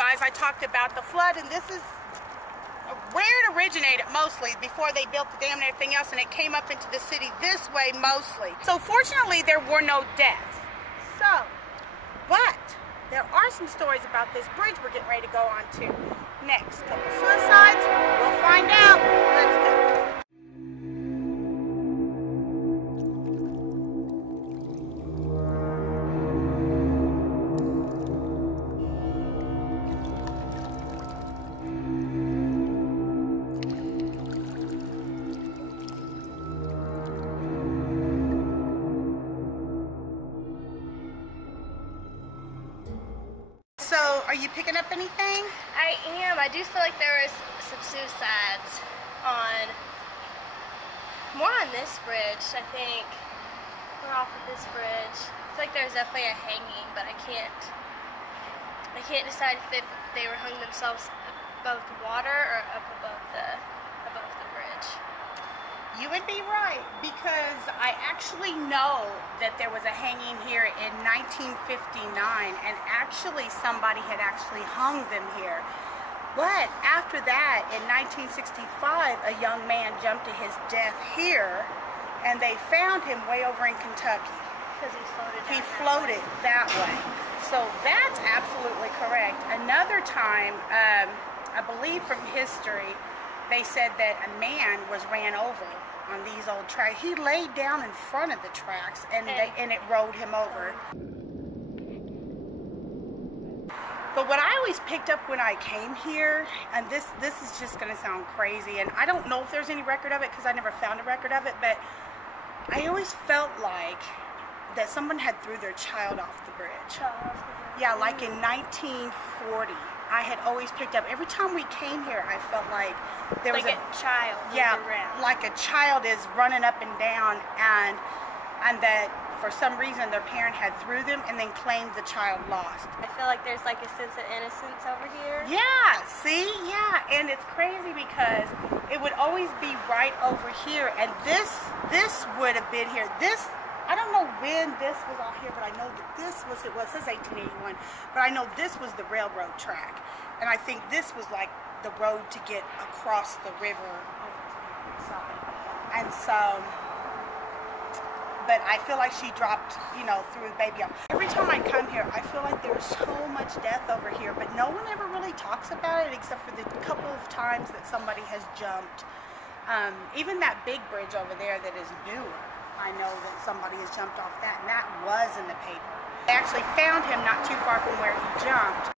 guys, I talked about the flood, and this is where it originated mostly before they built the dam and everything else, and it came up into the city this way mostly. So fortunately, there were no deaths. So, but there are some stories about this bridge we're getting ready to go on to next. Couple suicides, we'll find out. Let's go. So, are you picking up anything? I am. I do feel like there was some suicides more on this bridge, I think. We're off of this bridge. I feel like there's definitely a hanging, but I can't decide if they were hung themselves above the water or up above the bridge. You would be right, because I actually know that there was a hanging here in 1959, and actually somebody had actually hung them here. But after that, in 1965, a young man jumped to his death here, and they found him way over in Kentucky. Because he floated that way. So that's absolutely correct. Another time, I believe from history, they said that a man was ran over on these old tracks. He laid down in front of the tracks, and it rolled him over. But what I always picked up when I came here, and this is just going to sound crazy, and I don't know if there's any record of it because I never found a record of it, but I always felt like that someone had threw their child off the bridge. Yeah, like in 1940. I had always picked up, every time we came here, I felt like there was like a child. Yeah, like a child is running up and down, and that for some reason their parent had threw them and then claimed the child lost. I feel like there's like a sense of innocence over here. Yeah, see? Yeah, and it's crazy because it would always be right over here, and this would have been here. I don't know when this was out here, but I know that it says 1881, but I know this was the railroad track. And I think this was like the road to get across the river over to the side. And so, but I feel like she dropped, threw the baby out. Every time I come here, I feel like there's so much death over here, but no one ever really talks about it except for the couple of times that somebody has jumped. Even that big bridge over there that is newer. I know that somebody has jumped off that, and that was in the paper. They actually found him not too far from where he jumped.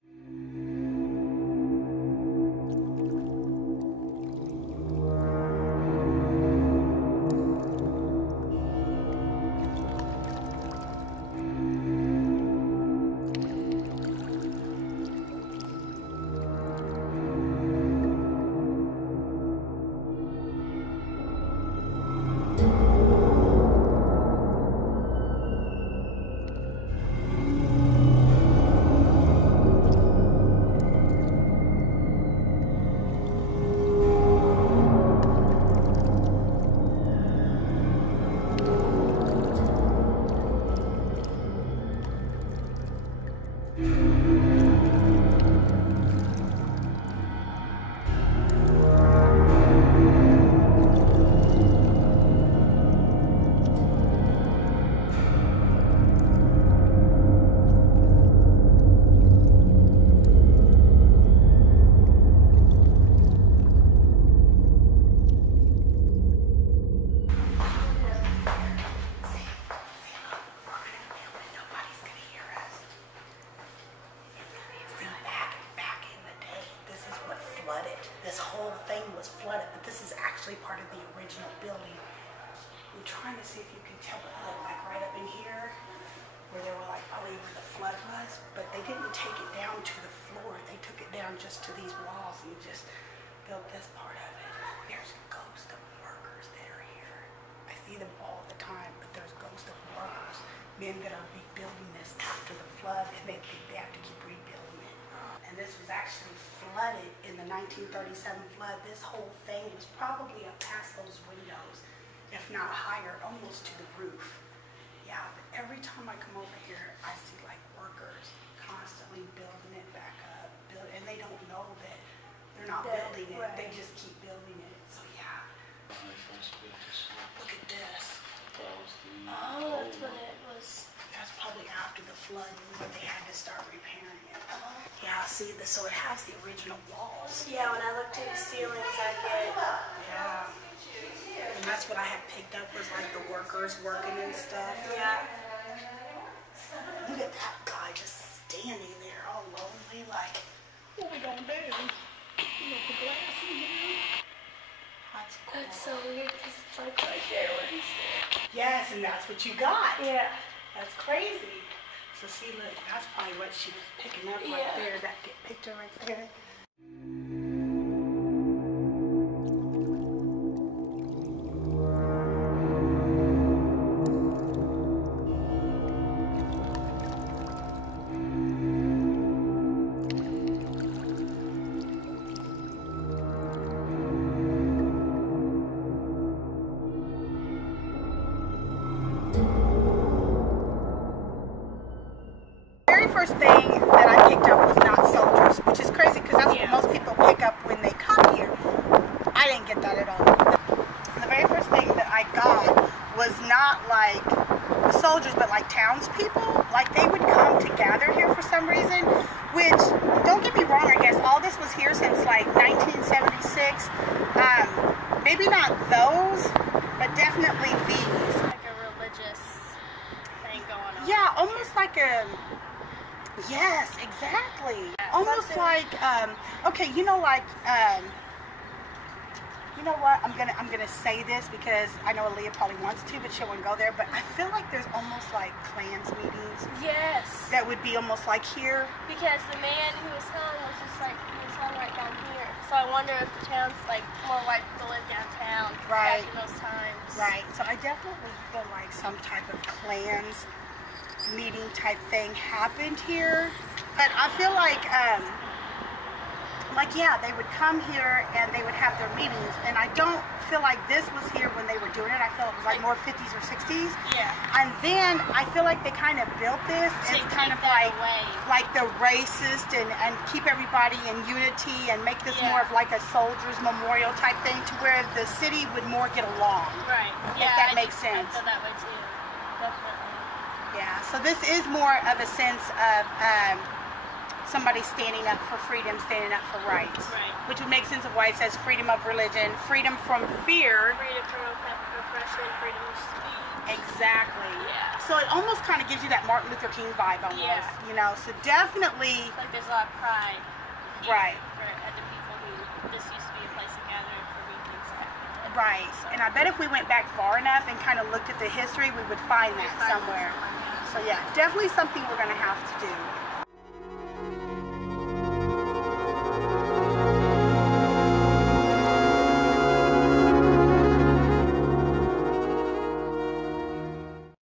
Part of the original building. I'm trying to see if you can tell it, like right up in here where they were like probably where the flood was, but they didn't take it down to the floor. They took it down just to these walls and just built this part of it. There's ghosts of workers that are here. I see them all the time, but there's ghosts of workers, men that are rebuilding this after the flood, and they think they have to keep rebuilding it. And this was actually flooded in the 1937 flood. This whole thing was probably up past those windows, if not higher, almost to the roof. Yeah, but every time I come over here, I see like workers constantly building it back up. And Oh, that's when it was. That's probably after the flood when they had to start repairing it. Yeah, see, so it has the original walls. Yeah, when I looked at the ceilings, I get. Yeah. And that's what I had picked up was like the workers working and stuff. Yeah. Look at that guy just standing there all lonely, like, what we gonna do? You know, the glass in here. That's cool. That's so weird because it's like right there where he's there. Yes, and that's what you got. Yeah. That's crazy. So see, look, that's probably what she was picking up right there, that picture right there. First thing that I picked up was not soldiers, which is crazy because that's what most people pick up when they come here. I didn't get that at all. The very first thing that I got was not like soldiers, but like townspeople. Like they would come to gather here for some reason, which, don't get me wrong, I guess all this was here since like 1976. Maybe not those, but definitely these. Like a religious thing going on. Yeah, almost like a... Yes, exactly. Yeah, almost something. like, okay, you know, like, you know what? I'm gonna say this because I know Aaliyah probably wants to, but she won't go there. But I feel like there's almost like clans meetings. Yes. That would be almost like here. Because the man who was hung was just like, he was hung right down here. So I wonder if the town's like more white people live downtown. Right. Back in those times. Right. So I definitely feel like some type of clans meeting type thing happened here. But I feel like yeah, they would come here and they would have their meetings, and I don't feel like this was here when they were doing it. I feel it was like more 50s or 60s. Yeah. And then I feel like they kind of built this as kind of like the racist and keep everybody in unity and make this more of like a soldiers memorial type thing to where the city would more get along. Right. If Yeah, that makes sense. I feel that way too. Definitely. Yeah, so this is more of a sense of somebody standing up for freedom, standing up for rights. Right. Which would make sense of why it says freedom of religion, freedom from fear. Freedom from oppression, freedom of speech. Exactly. Yeah. So it almost kind of gives you that Martin Luther King vibe almost. Yeah. You know, so definitely. It's like there's a lot of pride. Right. For the people who this used to be a place of gathering for meetings. Right. So. And I bet if we went back far enough and kind of looked at the history, we would find that somewhere. So yeah, definitely something we're going to have to do.